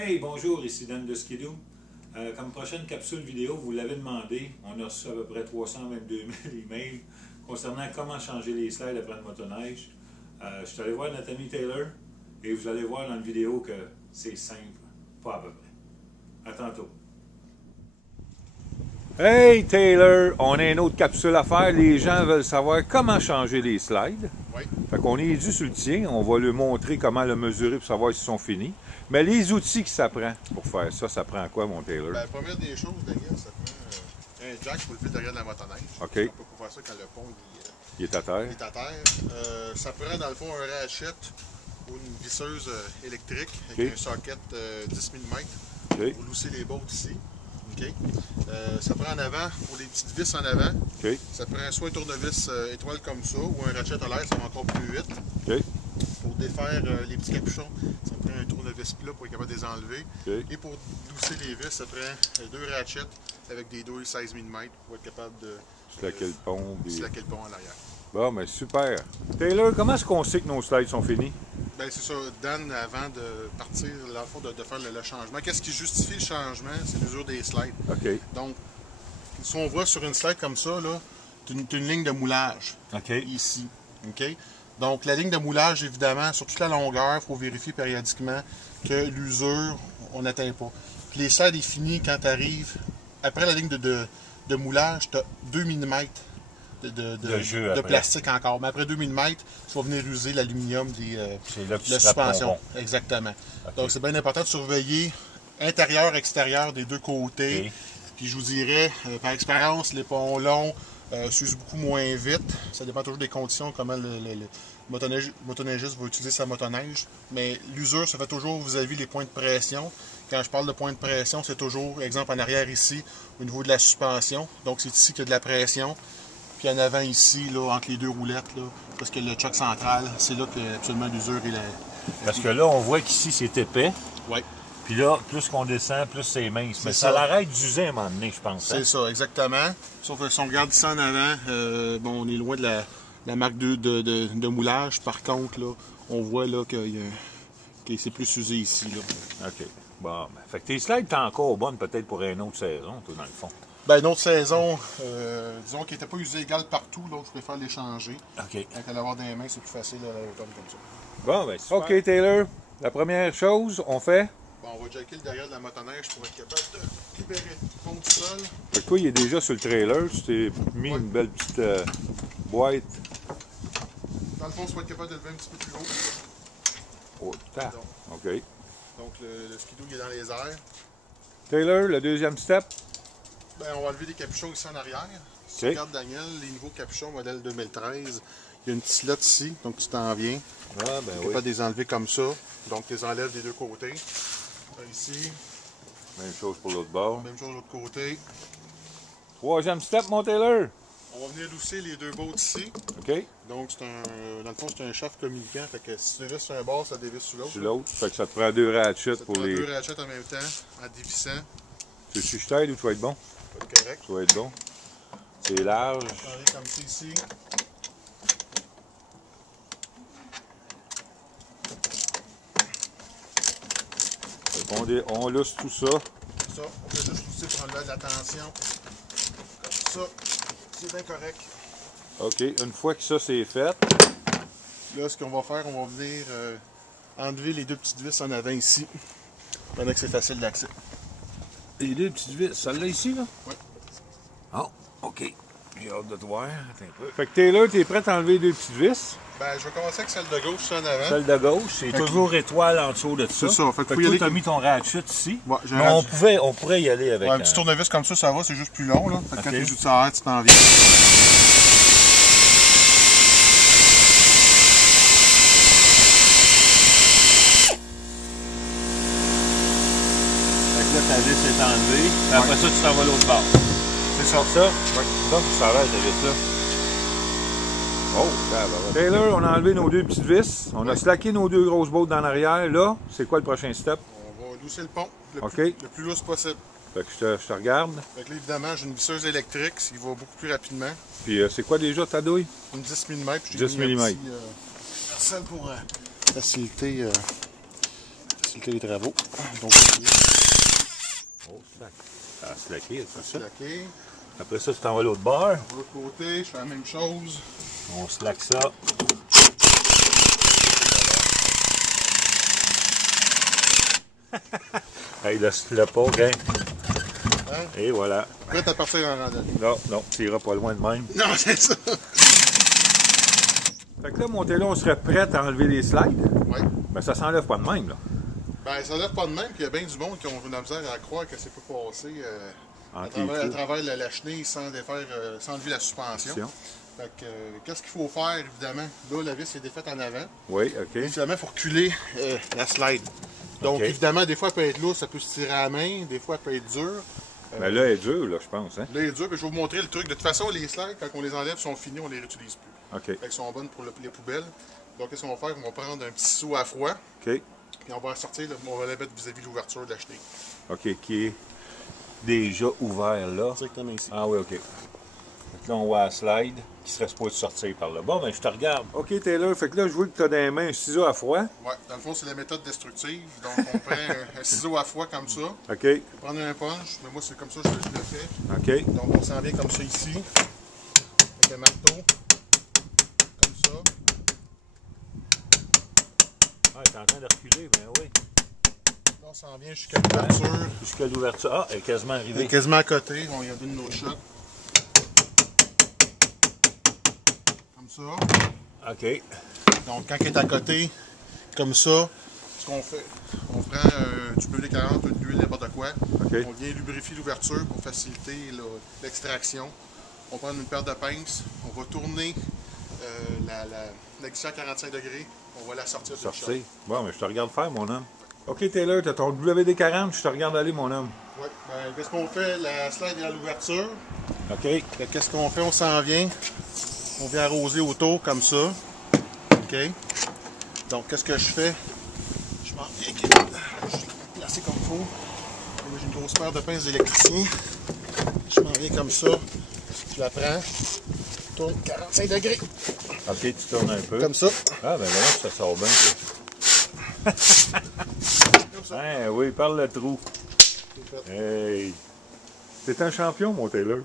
Hey, bonjour, ici Dan de Skidoo. Comme prochaine capsule vidéo, vous l'avez demandé, on a reçu à peu près 322 000 emails concernant comment changer les slides après le motoneige. Je suis allé voir notre ami Taylor et vous allez voir dans la vidéo que c'est simple, pas à peu près. À tantôt. Hey Taylor, on a une autre capsule à faire. Les gens veulent savoir comment changer les slides. Oui. Fait qu'on est dû sur le tien. On va lui montrer comment le mesurer pour savoir s'ils sont finis. Mais les outils que ça prend pour faire ça, ça prend quoi, mon Taylor? Ben, la première des choses, Daniel, ça prend un jack pour lever derrière de la motoneige. OK. On peut pas faire ça quand le pont Il est à terre. est à terre. Ça prend dans le fond un ratchet ou une visseuse électrique avec un socket 10 mm pour lousser les bolts ici. Okay. Ça prend en avant, pour les petites vis en avant, ça prend soit un tournevis étoile comme ça ou un ratchet à l'air, ça va encore plus vite. Pour défaire les petits capuchons, ça prend un tournevis plat pour être capable de les enlever. Et pour lousser les vis, ça prend deux ratchets avec des douilles 16 mm pour être capable de slacker le pont. Slacker le pont à l'arrière. Bon, mais super. Taylor, comment est-ce qu'on sait que nos slides sont finis? Bien, c'est ça. Dan, avant de partir, dans le fond, de faire le changement, qu'est-ce qui justifie le changement? C'est l'usure des slides. OK. Donc, si on voit sur une slide comme ça, là, tu as une ligne de moulage ici. OK? Donc, la ligne de moulage, évidemment, sur toute la longueur, il faut vérifier périodiquement que l'usure, on n'atteint pas. Puis les slides est fini quand tu arrives, après la ligne de moulage, tu as 2 mm de plastique encore. Mais après 2 mm, tu vas venir user l'aluminium de la suspension. Exactement. Donc, c'est bien important de surveiller intérieur, extérieur des deux côtés. Puis je vous dirais, par expérience, les ponts longs s'usent beaucoup moins vite. Ça dépend toujours des conditions, comment le motoneigiste va utiliser sa motoneige. Mais l'usure se fait toujours vis-à-vis les points de pression. Quand je parle de points de pression, c'est toujours, exemple en arrière ici, au niveau de la suspension. Donc c'est ici qu'il y a de la pression. Puis en avant ici, là, entre les deux roulettes, là, parce que le choc central, c'est là que absolument l'usure est la... Parce que là, on voit qu'ici, c'est épais. Oui. Puis là, plus qu'on descend, plus c'est mince. Mais ça l'arrête d'user à un moment donné, je pense. C'est ça, exactement. Sauf que si on regarde ici en avant, bon, on est loin de la marque de moulage. Par contre, là, on voit là que c'est plus usé ici. Là. OK. Bon, ben, fait que tes slides sont encore bonnes peut-être pour une autre saison, toi, dans le fond. Ben, une autre saison, disons qu'ils n'étaient pas usés égales partout, là, je préfère les changer. OK. Quand l'avoir dans les mains, c'est plus facile à l'automne comme ça. Bon, ben super. OK, Taylor, la première chose, on fait... Bon, on va jacker le derrière de la motoneige pour être capable de libérer le pont du sol. Fait que toi, il est déjà sur le trailer, tu t'es mis une belle petite boîte. Dans le fond, on va être capable de lever un petit peu plus haut. Oh, tant. OK. Donc, le skidoo, il est dans les airs. Taylor, le deuxième step. Ben, on va lever des capuchons ici en arrière. Si tu regardes, Daniel, les nouveaux capuchons modèle 2013, il y a une petite slot ici, donc tu t'en viens. Ah, ben tu peux pas les enlever comme ça. Donc, tu les enlèves des deux côtés. Ici. Même chose pour l'autre bord. Même chose de l'autre côté. Troisième step, mon Taylor. On va venir lousser les deux bolts ici. OK. Donc, dans le fond, c'est un shaft communicant. Fait que si tu dévisses sur un bord, ça dévisse sur l'autre. Sur l'autre. Fait que ça te prend deux ratchets pour les... deux ratchets en même temps, en dévissant. Tu veux que je t'aide ou tu vas être bon? Ça va être correct. Tu vas être bon. C'est large. On va comme ça ici. On lousse tout ça. Ça, on peut juste lousser pour enlever de la tension. Comme ça, c'est bien correct. OK, une fois que ça c'est fait. Là, ce qu'on va faire, on va venir enlever les deux petites vis en avant ici. Pendant que c'est facile d'accès. Les deux petites vis, celle-là ici, là? Oui. Oh, OK. J'ai hâte de te voir. Attends un peu. Fait que Taylor, t'es prêt à enlever les deux petites vis? Ben, je vais commencer avec celle de gauche, celle en avant. Celle de gauche, c'est toujours étoile en dessous de ça. C'est ça. Fait que toi, t'as mis ton ratchet ici. Ouais, mais on pourrait y aller avec un petit tournevis comme ça va, c'est juste plus long. Là. Fait que quand tu joues ça arrête, tu t'en viens. Fait que là, ta vis est enlevée. Et après ça, tu t'en vas l'autre bord. C'est ça. Oui. Donc, ça arrête avec ça. Oh, Taylor, on a enlevé nos deux petites vis. On a slacké nos deux grosses bottes dans l'arrière. Là, c'est quoi le prochain step? On va lousser le pont le plus lousse possible. Fait que je te regarde. Fait que là, évidemment, j'ai une visseuse électrique, ce qui va beaucoup plus rapidement. Puis c'est quoi déjà ta douille? Une 10 mm. 10 mm. Celle pour faciliter faciliter les travaux. Donc, Oh, slack. Ça a slacké, c'est ça. slacké. Après ça, tu t'en vas à l'autre bord. De l'autre côté, je fais la même chose. On slack ça. Hey, le pauvre, hein? Hein? Et voilà. Prêt à partir en randonnée. Non, tu iras pas loin de même. Non, c'est ça. Fait que là, mon télo, on serait prêt à enlever les slides. Oui. Ben, ça s'enlève pas de même, là. Ben, ça lève pas de même, puis il y a bien du monde qui ont de la misère à croire que c'est pas passé à Entre les travers la chenille sans défaire, sans enlever la suspension. Fait que, qu'est-ce qu'il faut faire, évidemment? Là, la vis est défaite en avant. Oui, OK. Et finalement, il faut reculer la slide. Donc, OK. évidemment, des fois, elle peut être lourde, ça peut se tirer à la main, des fois, elle peut être dure. Mais là, elle est dure, là, je pense, hein? Là, elle est dure, puis je vais vous montrer le truc. De toute façon, les slides, quand on les enlève, sont finis, on les réutilise plus. OK. Fait qu'elles sont bonnes pour les poubelles. Donc, qu'est-ce qu'on va faire? On va prendre un petit ciseau à froid, OK. puis on va sortir, on va la mettre vis-à-vis de l'ouverture de la chenille. OK, qui est déjà ouvert, là. Directement ici. Ah oui, OK. Fait que là, on voit la slide qui serait supposé sortir par là. Bon, ben, je te regarde. OK, Taylor, fait que là, je vois que tu as dans les mains un ciseau à froid. Ouais, dans le fond, c'est la méthode destructive. Donc, on prend un ciseau à froid comme ça. OK. On peut prendre un punch, mais moi, c'est comme ça que je le fais. OK. Donc, on s'en vient comme ça ici, avec un marteau, comme ça. Ah, t'es en train de reculer, ben oui. Là, on s'en vient jusqu'à l'ouverture. Jusqu'à l'ouverture. Ah, elle est quasiment Elle est arrivée. quasiment à côté. On y a donné nos shots. Comme ça. OK. Donc, quand elle est à côté, comme ça, ce qu'on fait, on prend du WD-40, de l'huile, n'importe quoi. OK. On vient lubrifier l'ouverture pour faciliter l'extraction. On prend une paire de pinces, on va tourner la glissière à 45 degrés, on va la sortir du Sortir. shot. Bon, mais je te regarde faire, mon homme. OK, Taylor, t'as ton WD-40, je te regarde aller, mon homme. Ouais. Ben, qu'est-ce qu'on fait? La slide est à l'ouverture. OK. Qu'est-ce qu'on fait? On s'en vient. On vient arroser autour comme ça. OK? Donc, qu'est-ce que je fais? Je m'en viens. Je vais placer comme il faut. J'ai une grosse paire de pinces d'électricien. Je m'en viens comme ça. Je la prends. Je tourne 45 degrés. OK, tu tournes un peu. Comme ça. Ah, ben voilà, ça sort bien. Ça. Comme ça. Hein, oui, parle le trou. C'est fait. Hey. T'es un champion, mon Taylor.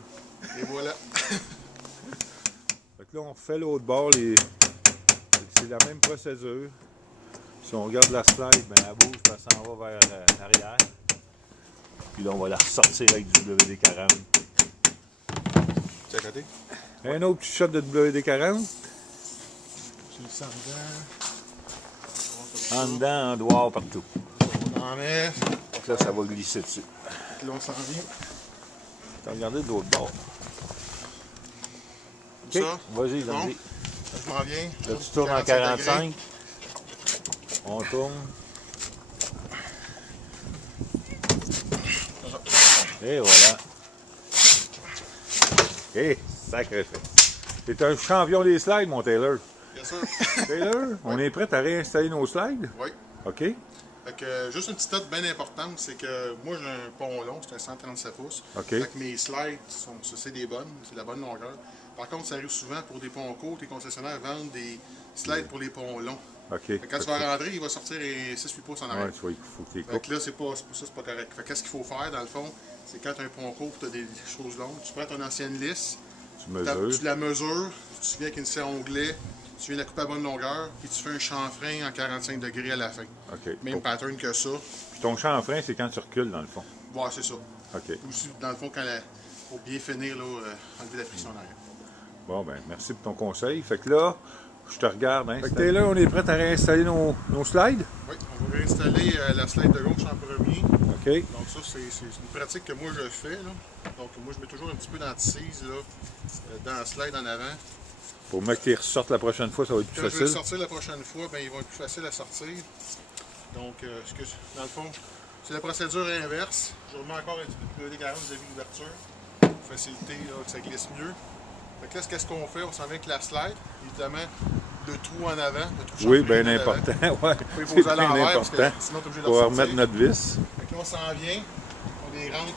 Et voilà. Fait que là, on refait l'autre bord. C'est la même procédure. Si on regarde la slide, ben, elle bouge, puis elle s'en va vers l'arrière. Puis là, on va la ressortir avec du WD-40. C'est à côté. Un autre petit shot de WD-40. J'ai le sang dedans. En dedans, en dehors, partout. On en met. Donc là, ça va glisser dessus. Là, on s'en vient. T'as regardé de l'autre bord. Comme OK, ça. vas-y, Bon. vas-y. Je m'en viens. Là, tu tournes en 45. On tourne. Et voilà. Et sacré fait. T'es un champion des slides, mon Taylor. Bien sûr. Taylor, on est prêt à réinstaller nos slides? Oui. OK. Fait que, juste une petite note bien importante, c'est que moi j'ai un pont long, c'est un 137 pouces. OK. Fait que mes slides, c'est des bonnes, c'est la bonne longueur. Par contre, ça arrive souvent pour des ponts courts, les concessionnaires vendent des slides pour les ponts longs. OK. Fait que quand tu vas rentrer, il va sortir 6-8 pouces en arrière. Ouais, tu vois, il faut que tu les Fait coupes. que là, c'est pas correct. Fait que qu'est-ce qu'il faut faire dans le fond, c'est quand tu as un pont court, tu as des choses longues, tu prends ton ancienne lisse, Tu mesures. tu la mesures, tu viens avec une scie à onglet, tu viens la couper à bonne longueur, puis tu fais un chanfrein en 45 degrés à la fin. OK. Même pattern que ça. Puis ton chanfrein, c'est quand tu recules, dans le fond. Ouais, c'est ça. OK. Aussi, dans le fond, pour bien finir, là, enlever la friction en arrière. Bon, ben, merci pour ton conseil. Fait que là, je te regarde. Hein. Fait que Taylor, on est prêt à réinstaller nos slides? Oui, on va réinstaller la slide de gauche en premier. OK. Donc ça, c'est une pratique que moi je fais. Là. Donc moi, je mets toujours un petit peu d'anticise dans la slide en avant. Pour que tu ressortes la prochaine fois, ça va être plus Quand je vais le facile. sortir la prochaine fois, ben, il va être plus facile à sortir. Donc, dans le fond, c'est la procédure inverse. Je remets encore un petit peu de WD-40 vis-à-vis de l'ouverture pour faciliter là, que ça glisse mieux. Fait que là, qu'est-ce qu'on fait? On s'en vient avec la slide. Évidemment, le trou en avant. Le trou Oui, chanfrein bien en avant. important. Ouais. Il faut C'est poser à bien l'envers parce que important sinon, tu es obligé de pour ressortir. remettre notre vis. Fait que là, on s'en vient. On les rentre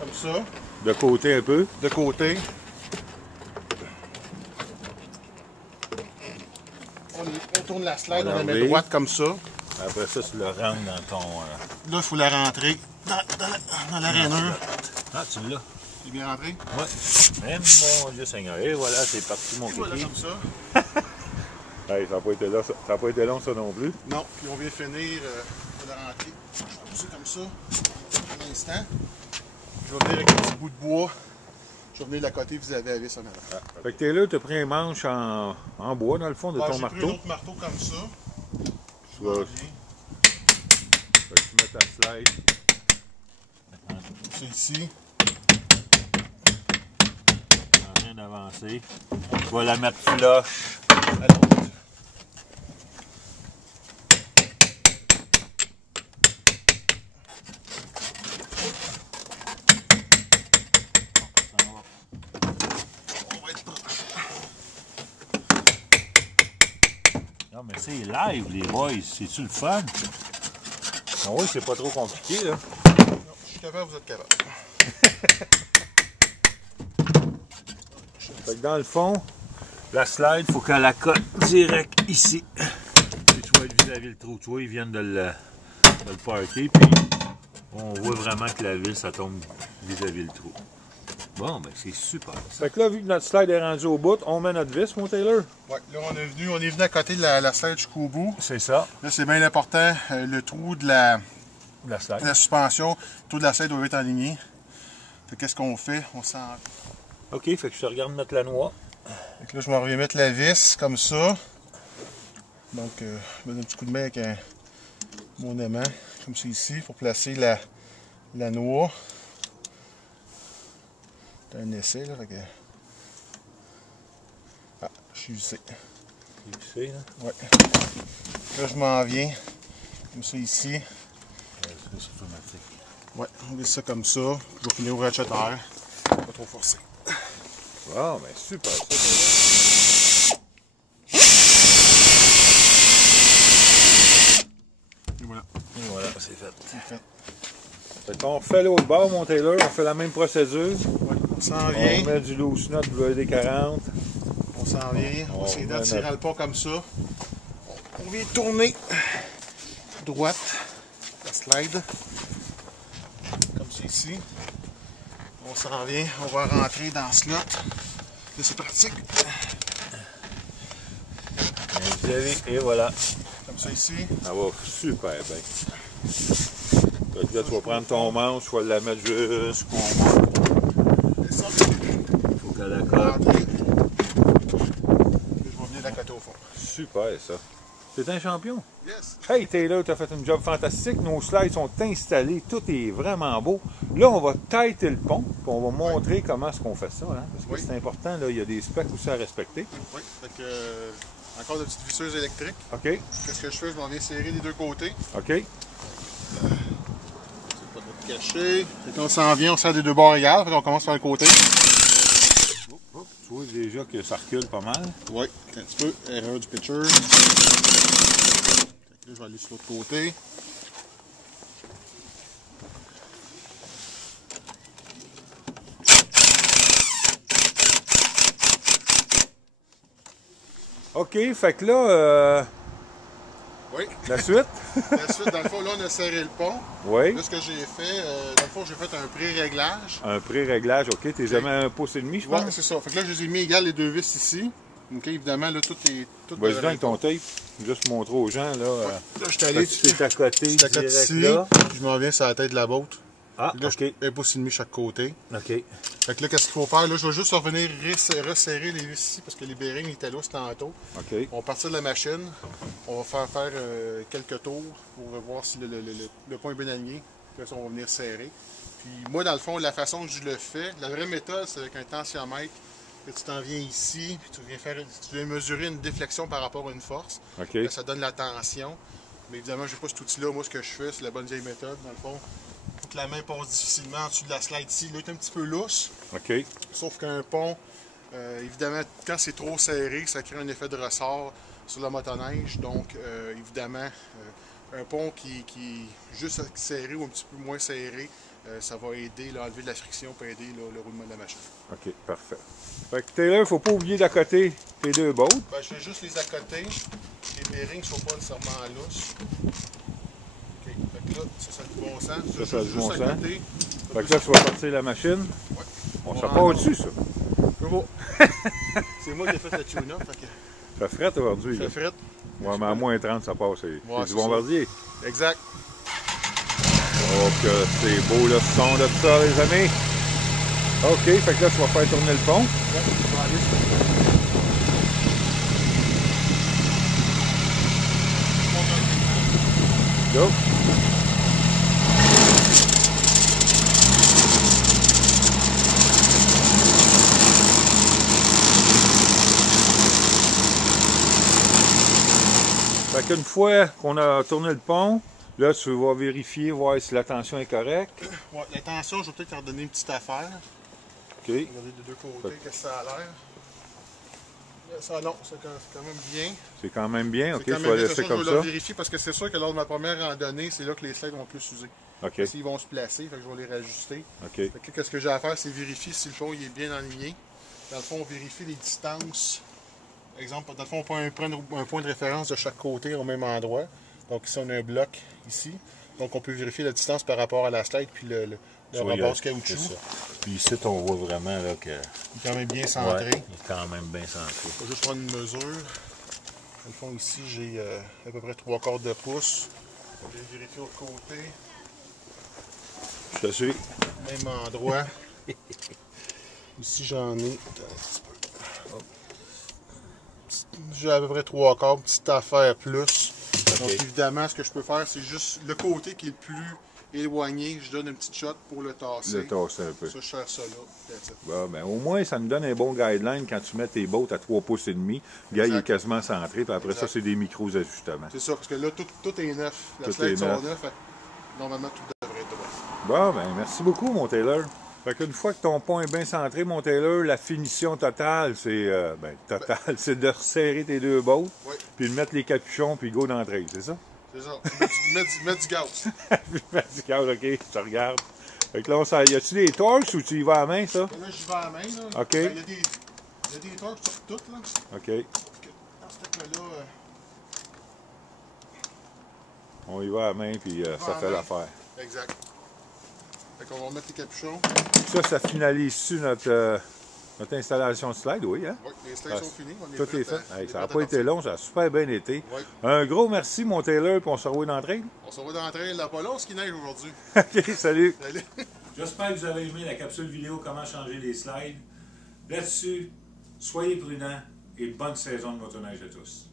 comme ça, De côté un peu. de côté. On tourne la slide, on la met l'enlever. droite comme ça. Après ça, tu le rentres dans ton... Là, il faut la rentrer dans la rainure. Ah, tu l'as. C'est bien rentré? Oui. Même mon Dieu Seigneur. Et voilà, c'est parti, mon Voilà, kiki. comme ça. Hey, ça n'a pas été long, ça non plus. Non, puis on vient finir de la rentrer. Je vais pousser comme ça. Un instant. Je vais venir avec un petit bout de bois. Je vais venir l'accoter vis-à-vis la vis en avant. Ah. Fait que t'es là, tu as pris un manche en bois, dans le fond, de ton J'ai pris un marteau. autre marteau comme ça. Tu vas... Fait que tu mets ta slide. C'est ici. En train d'avancer. Tu vas la mettre flush. À l'autre. Non, mais c'est live, les boys. C'est-tu le fun? Ah oui, c'est pas trop compliqué, là. Non, je suis capable, vous êtes capable. Fait que dans le fond, la slide, il faut qu'elle la cote direct ici. Et tu vas être vis-à-vis le trou. Tu vois, ils viennent de le parker, puis on voit vraiment que la vis, ça tombe vis-à-vis le trou. Bon, ben c'est super. Ça. Fait que là, vu que notre slide est rendu au bout, on met notre vis, mon Taylor. Ouais, là on est venu à côté de la slide jusqu'au bout. C'est ça. Là c'est bien important, le trou de la slide. suspension, le trou de la slide doit être aligné. Qu'est-ce qu'on fait? On sent. Ok, fait que je te regarde mettre la noix. Fait que là je m'en reviens mettre la vis comme ça. Donc je donne un petit coup de main avec mon aimant, comme c'est ici, pour placer la noix. C'est un essai là, fait que... Ah, je suis vissé. C'est vissé, là? Ouais. Là je m'en viens, comme ça ici. C'est automatique. Ouais, on laisse ça comme ça. Je vais finir au ratchet air. Pas trop forcer. Wow, ben super ça. Et voilà. Et voilà, c'est fait. C'est fait. Fait qu'on refait l'autre bord, mon Taylor, on fait la même procédure. Ouais, on s'en On vient. met du loose nut WD-40. On s'en vient. On va essayer met d'attirer notre- le pont comme ça. On vient tourner droite la slide. Comme ça ici. On s'en vient. On va rentrer dans ce slot. Là, c'est pratique. Et voilà. Comme ça ici. Ça va super bien. Fait que là, tu vas prendre ton manche, tu vas la mettre jusqu'au bout. Et ça, Faut qu'elle la colle. rentrer. Puis je vais venir la côté au fond. Super ça. C'est un champion. Yes! Hey Taylor, tu as fait un job fantastique. Nos slides sont installés. Tout est vraiment beau. Là, on va têter le pont. Puis on va montrer comment est-ce qu'on fait ça. Hein, parce que Oui. c'est important. Là, il y a des specs aussi à respecter. Oui, fait que, encore de petites visseuses électriques. OK. Qu'est-ce que je fais? Je m'en viens serrer les deux côtés. OK. C'est pas trop caché. Fait qu'on s'en vient, on sert des deux bords égales. Fait qu'on commence par le côté. Tu vois déjà que ça recule pas mal. Oui, un petit peu. Erreur du pitcher. Fait que là, je vais aller sur l'autre côté. OK, fait que là, Oui. la suite. Ensuite, dans le fond, là, on a serré le pont. Oui. Là, ce que j'ai fait, dans le fond, j'ai fait un pré-réglage. Un pré-réglage, OK. T'es jamais à un pouce et demi, je Ouais, pense. c'est ça. Fait que là, je les ai mis égales les deux vis ici. OK, évidemment, là, tout est. Tout Vas-y de- donc avec ton tape. Juste montrer aux gens, là. Là, je suis allé. Tu t'es à côté, Je t'accote direct ici. là. Puis je m'en viens sur la tête de la botte. Ah, Là, OK. un pouce et demi chaque côté. OK. Fait que là, qu'est-ce qu'il faut faire? Là, je vais juste revenir resserrer les vis ici parce que les bearings étaient lousses tantôt. OK. On va partir de la machine. On va faire quelques tours pour voir si le pont est bien aligné. Puis là, on va venir serrer. Puis moi, dans le fond, la façon que je le fais, la vraie méthode, c'est avec un tensiomètre. Là, tu t'en viens ici, puis tu viens mesurer une déflexion par rapport à une force. OK. Là, ça donne la tension. Mais évidemment, je n'ai pas cet outil-là. Moi, ce que je fais, c'est la bonne vieille méthode, dans le fond. Faut que la main passe difficilement en dessous de la slide ici. Là, il est un petit peu lousse. OK. Sauf qu'un pont, évidemment, quand c'est trop serré, ça crée un effet de ressort sur la motoneige. Donc, évidemment, un pont qui est juste serré ou un petit peu moins serré, ça va aider à enlever de la friction pour aider le roulement de la machine. OK, parfait. Fait que Taylor, faut pas oublier d'accoter tes deux bottes. Ben, je vais juste les accoter. Les les rings ne sont pas nécessairement lousses. Ok, fait que là, ça a du bon sens. Ça a du bon à sens. côté. Fait que là, tu vas partir la machine. Ouais. Bon, ça part au-dessus, ça. C'est moi qui ai fait le tune-up. Ça frette aujourd'hui. Ça là. frette. Ouais, mais à moins 30, ça passe. C'est c'est du bombardier. Ça. Exact. Donc, c'est beau le son de ça, les amis. OK, fait que là, tu vas faire tourner le pont. Ouais, je vais aller sur Go. Fait qu'une fois qu'on a tourné le pont, là, tu vas vérifier, voir si la tension est correcte. Ouais, la tension, je vais peut-être leur donner une petite affaire. OK. Regardez des deux côtés, qu'est-ce que ça a l'air. Ça, non, c'est quand même bien. C'est quand même bien, OK, C'est je quand vais même bien. laisser Je comme vais le ça. vérifier parce que c'est sûr que lors de ma première randonnée, c'est là que les slides vont plus s'user. OK, Parce qu'ils vont se placer, fait que je vais les rajuster. OK. Fait que qu'est-ce que j'ai à faire, c'est vérifier si le pont il est bien aligné. Dans le fond, on vérifie les distances. Par exemple, dans le fond, on prend un point de référence de chaque côté au même endroit. Donc ici, on a un bloc ici. Donc on peut vérifier la distance par rapport à la slide puis le rebase caoutchouc. Puis ici, on voit vraiment là, que... Il est quand même bien centré. Ouais, il est quand même bien centré. Je vais juste prendre une mesure. Dans le fond, ici, j'ai à peu près 3/4 de pouce. Je vais vérifier au côté. Je te suis. Même endroit. Ici, j'en ai. Attends un petit peu. Hop. J'ai à peu près 3/4, petite affaire plus. Donc, évidemment, ce que je peux faire, c'est juste le côté qui est le plus éloigné. Je donne une petite shot pour le tasser. Le tasser un peu. Ça, je sers ça là. That's it. Bon, ben, au moins, ça nous donne un bon guideline quand tu mets tes bottes à 3 pouces et demi. Le gars, il est quasiment centré. Puis après ça, c'est des micros ajustements. C'est ça, parce que là, tout est neuf. La Tout slide est sont neuf. neufs. Normalement, tout devrait être bon. Bon, ben, merci beaucoup, mon Taylor. Fait qu'une fois que ton pont est bien centré, mon Taylor, la finition totale, c'est c'est de resserrer tes deux bottes, Oui. puis de mettre les capuchons, puis go d'entrée, c'est ça? C'est ça. Mettre du gaz. Mettre du gaz, OK, je te regarde. Fait que là, y a-tu des torches ou tu y vas à la main, ça? Là, j'y vais à la main. Là. OK. Il y a des torches sur toutes. Là. OK. Dans ce cas-là, On y va à la main, puis ça fait l'affaire. exact. Fait qu'on va remettre les capuchons. Ça finalise-tu notre installation de slide, oui, hein? Oui, les slides sont finis. On est Tout prêt est fait. à- Hey, ça n'a prêt à pas été partir. long, ça a super bien été. Oui. Un gros merci, mon Taylor, puis on se revoit d'entrée. On se revoit dans l'entrée de l'Apollon, ce qui neige aujourd'hui. OK, salut! Salut. J'espère que vous avez aimé la capsule vidéo comment changer les slides. Là-dessus, soyez prudents et bonne saison de motoneige à tous.